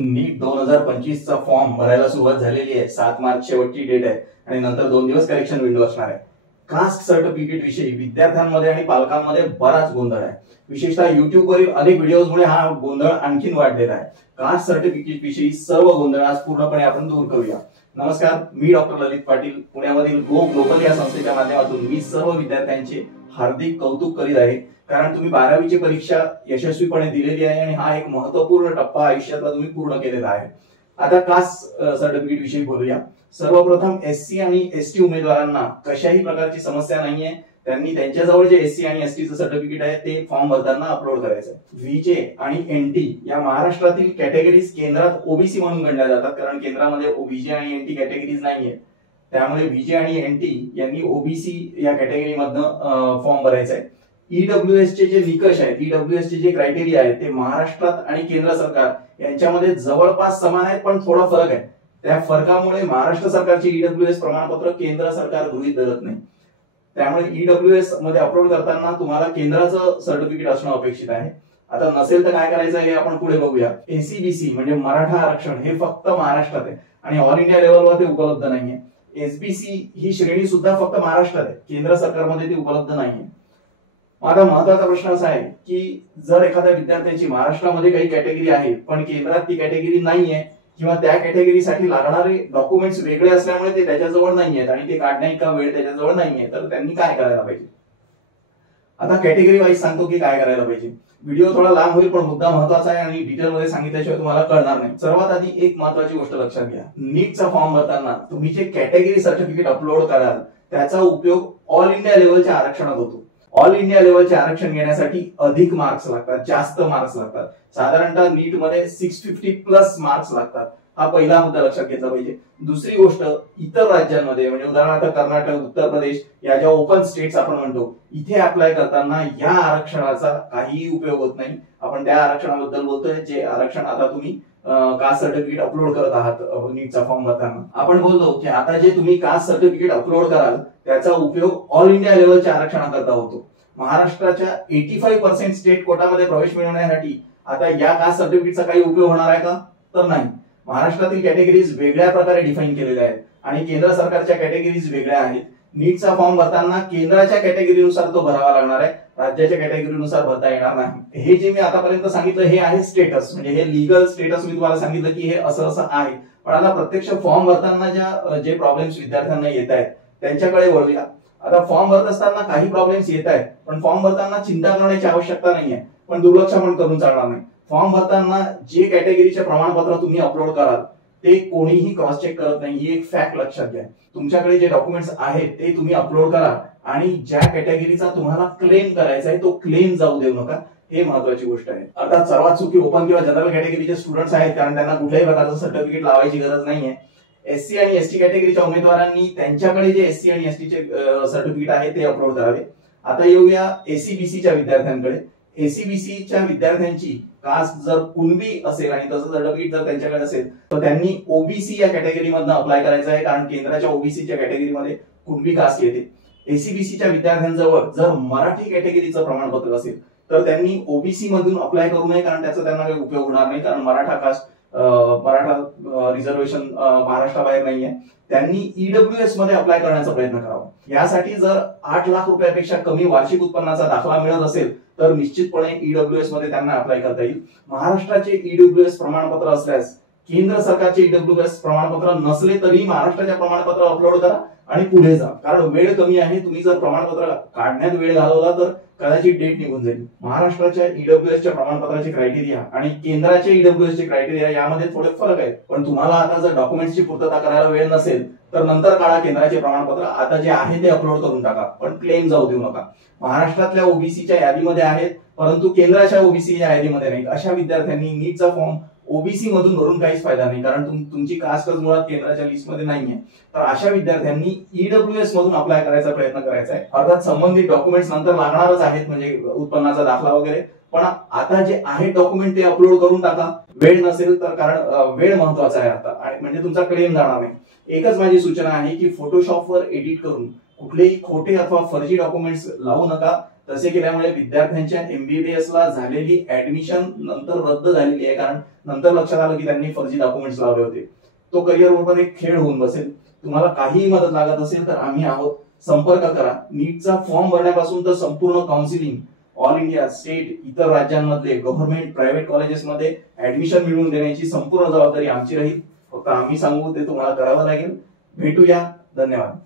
नीट 2025 चा फॉर्म भरायला सुरुवात झालेली आहे। 7 मार्च शेवटची डेट आहे आणि नंतर 2 दिवस करेक्शन विंडो असणार आहे। कास्ट सर्टिफिकेट विषयी विद्यार्थ्यांमध्ये आणि पालकांमध्ये बराच गोंधळ आहे। विशेषतः YouTube वरील अनेक व्हिडिओजमुळे हा गोंधळ आणखीन वाढलेला आहे। कास्ट सर्टिफिकेट विषयी सर्व गोंधळ आज पूर्णपणे आपण दूर करूया। नमस्कार, मी डॉक्टर ललित पाटील, पुण्यामधील गो ग्लोबल या संस्थेच्या माध्यमातून मी सर्व विद्यार्थ्यांचे हार्दिक कौतुक करीत आहे, कारण तुम्ही 12वीची परीक्षा यशस्वीपणे दिलेली आहे आणि हा एक महत्त्वपूर्ण टप्पा आयुष्यातला तुम्ही पूर्ण केलेला आहे। आता कास्ट सर्टिफिकेट विषयी बोलूया। सर्वप्रथम SC आणि ST उमेदवारांना कशाही प्रकारची समस्या नाहीये। त्यांनी त्यांच्याजवळ जे SC आणि ST चं सर्टिफिकेट आहे ते फॉर्म भरताना अपलोड करायचं आहे। VJ आणि NT या महाराष्ट्रातील कॅटेगरीज केंद्रात OBC म्हणून गणल्या जातात, कारण केंद्रामध्ये VJ आणि NT कॅटेगरीज नाहीये। त्यामुळे VJ आणि NT यांनी OBC या कॅटेगरीमधनं फॉर्म भरायचा आहे। EWS चे जे निकष आहेत, EWS चे जे क्रायटेरिया आहेत, ते महाराष्ट्रात आणि केंद्र सरकार यांच्यामध्ये जवळपास समान आहेत, पण थोडा फरक आहे। त्या फरकामुळे महाराष्ट्र सरकारचे EWS प्रमाणपत्र केंद्र सरकार गृहीत धरत नाही। त्यामुळे EWS मध्ये अपलोड करताना तुम्हाला केंद्राचं सर्टिफिकेट असणं अपेक्षित आहे। आता नसेल तर काय करायचं हे आपण पुढे बघूया। ACBC म्हणजे मराठा आरक्षण हे फक्त महाराष्ट्रात आहे आणि ऑल इंडिया लेवलवर ते उपलब्ध नाहीये। SBC ही श्रेणी सुद्धा फक्त महाराष्ट्रात आहे, केंद्र सरकारमध्ये ती उपलब्ध नाहीये। आता महत्त्वाचा प्रश्न असा आहे की जर एखाद्या विद्यार्थ्याची महाराष्ट्रामध्ये काही कॅटेगरी आहे पण केंद्रात ती कॅटेगरी नाहीये, किंवा त्या कॅटेगरीसाठी लागणारे डॉक्युमेंट्स वेगळे असल्यामुळे ते त्याच्याजवळ नाहीयेत आणि ते काढण्याचा वेळ त्याच्याजवळ नाहीये, तर त्यांनी काय करायला पाहिजे? आता कॅटेगरी वाईज सांगतो की काय करायला पाहिजे। व्हिडिओ थोडा लांब होईल पण मुद्दा महत्त्वाचा आहे आणि डिटेलमध्ये सांगितल्याशिवाय तुम्हाला कळणार नाही। सर्वात आधी एक महत्त्वाची गोष्ट लक्षात घ्या, नीटचा फॉर्म भरताना तुम्ही जे कॅटेगरी सर्टिफिकेट अपलोड कराल त्याचा उपयोग ऑल इंडिया लेवलच्या आरक्षणात होतो। ऑल इंडिया लेवलचे आरक्षण घेण्यासाठी अधिक मार्क्स लागतात, जास्त मार्क्स लागतात। साधारणतः नीट मध्ये 650 प्लस मार्क्स लागतात। हा पहिला मुद्दा लक्षात घेतला पाहिजे। दुसरी गोष्ट, इतर राज्यांमध्ये म्हणजे उदाहरणार्थ कर्नाटक, उत्तर प्रदेश या ज्या ओपन स्टेट्स आपण म्हणतो, इथे अप्लाय करताना या आरक्षणाचा काहीही उपयोग होत नाही। आपण त्या आरक्षणाबद्दल बोलतोय, जे आरक्षण आता तुम्ही कास्ट सर्टिफिकेट अपलोड करत आहात नीटचा फॉर्म भरताना। आपण बोललो की आता जे तुम्ही कास्ट सर्टिफिकेट अपलोड कराल त्याचा उपयोग ऑल इंडिया लेवलच्या आरक्षणाकरता होतो। महाराष्ट्राच्या 85% स्टेट कोटामध्ये प्रवेश मिळवण्यासाठी आता या कास्ट सर्टिफिकेटचा काही उपयोग होणार आहे का? तर नाही। महाराष्ट्रातील कॅटेगरीज वेगळ्या प्रकारे डिफाईन केलेल्या आहेत आणि केंद्र सरकारच्या कॅटेगरीज वेगळ्या आहेत। नीटचा फॉर्म भरताना केंद्राच्या कॅटेगरीनुसार तो भरावा लागणार आहे, राज्याच्या कॅटेगरीनुसार भरता येणार नाही। हे जे मी आतापर्यंत सांगितलं हे आहे स्टेटस, म्हणजे हे लीगल स्टेटस मी तुम्हाला सांगितलं की हे असं असं आहे। पण आता प्रत्यक्ष फॉर्म भरताना जे प्रॉब्लेम्स विद्यार्थ्यांना येत आहेत त्यांच्याकडे वळूया। आता फॉर्म भरत असताना काही प्रॉब्लेम्स येत आहेत, पण फॉर्म भरताना चिंता करण्याची आवश्यकता नाहीये, पण दुर्लक्ष पण करून चालणार नाही। फॉर्म भरताना जे कॅटेगरीचे प्रमाणपत्र तुम्ही अपलोड कराल ते कोणीही क्रॉस चेक करत नाही, ही एक फॅक्ट लक्षात घ्या। तुमच्याकडे जे डॉक्युमेंट्स आहेत ते तुम्ही अपलोड करा आणि ज्या कॅटेगरीचा तुम्हाला क्लेम करायचा आहे तो क्लेम जाऊ देऊ नका, हे महत्त्वाची गोष्ट आहे। आता सर्वात चुकी ओपन किंवा जनरल कॅटेगरीचे स्टुडंट्स आहेत, कारण त्यांना कुठल्याही प्रकारचं सर्टिफिकेट लावायची गरज नाहीये। SC आणि ST कॅटेगरीच्या उमेदवारांनी त्यांच्याकडे जे SC आणि ST चे सर्टिफिकेट आहे ते अपलोड करावे। आता येऊया ACBC च्या विद्यार्थ्यांकडे। ACBC च्या विद्यार्थ्यांची कास्ट जर कुणबी असेल आणि तसं सर्टिफिकेट जर त्यांच्याकडे असेल तर त्यांनी OBC या कॅटेगरीमधनं अप्लाय करायचं आहे, कारण केंद्राच्या OBC च्या कॅटेगरीमध्ये कुणबी कास्ट येते। ACBC च्या विद्यार्थ्यांजवळ जर मराठी कॅटेगरीचं प्रमाणपत्र असेल तर त्यांनी OBC मधून अप्लाय करू नये, कारण त्याचा त्यांना काही उपयोग होणार नाही, कारण मराठा रिझर्वेशन महाराष्ट्राबाहेर नाहीये। त्यांनी EWS मध्ये अप्लाय करण्याचा प्रयत्न करावा। यासाठी जर 8 लाख रुपयापेक्षा कमी वार्षिक उत्पन्नाचा दाखला मिळत असेल तर निश्चितपणे EWS मध्ये त्यांना अप्लाय करता येईल। महाराष्ट्राचे EWS प्रमाणपत्र असल्यास केंद्र सरकारचे EWS प्रमाणपत्र नसले तरी महाराष्ट्राचे प्रमाणपत्र अपलोड करा आणि पुढे जा, कारण वेळ कमी आहे। तुम्ही जर प्रमाणपत्र काढण्यात वेळ घालवला तर कदाचित डेट निघून जाईल। महाराष्ट्राच्या EWS च्या प्रमाणपत्राचे क्रायटेरिया आणि केंद्राच्या EWS चे क्रायटेरिया यामध्ये थोडे फरक आहेत, पण तुम्हाला आता जर डॉक्युमेंट्सची पूर्तता करायला वेळ नसेल तर नंतर काढा केंद्राचे प्रमाणपत्र। आता जे आहे ते अपलोड करून टाका, पण क्लेम जाऊ देऊ नका। महाराष्ट्रातल्या OBCच्या यादीमध्ये आहेत परंतु केंद्राच्या OBC या यादीमध्ये नाहीत, अशा विद्यार्थ्यांनी नीटचा फॉर्म OBC मधून भरून काहीच फायदा नाही, कारण तुमची कास्टच मुळात केंद्राच्या लिस्टमध्ये नाहीये। तर अशा विद्यार्थ्यांनी EWS मधून अप्लाय करायचा प्रयत्न करायचा आहे। अर्थात संबंधित डॉक्युमेंट्स नंतर लागणारच आहेत, म्हणजे उत्पन्नाचा दाखला वगैरे, पण आता जे आहे डॉक्युमेंट ते अपलोड करून टाका, वेळ नसेल तर, कारण वेळ महत्वाचा आहे आता, आणि म्हणजे तुमचा क्लेम जाणार नाही। एकच माझी सूचना आहे की फोटोशॉपवर एडिट करून कुठलेही खोटे अथवा फर्जी डॉक्युमेंट्स लावू नका, तसे केल्यामुळे विद्यार्थ्यांच्या MBBS ला झालेली ऍडमिशन नंतर रद्द झालेली आहे, कारण नंतर लक्षात आलं की त्यांनी फर्जी डॉक्युमेंट्स लावले होते. तो करिअरवर पण एक खेळ होऊन बसेल. तुम्हाला काहीही मदत लागत असेल तर आम्ही आहोत, संपर्क करा. नीटचा फॉर्म भरण्यापासून तर संपूर्ण काउन्सिलिंग, ऑल इंडिया, स्टेट, इतर राज्यांमधले गव्हर्नमेंट प्रायव्हेट कॉलेजेसमध्ये ऍडमिशन मिळवून देण्याची संपूर्ण जबाबदारी आमची राहील. फक्त आम्ही सांगू ते तुम्हाला करावं लागेल. भेटूया. धन्यवाद.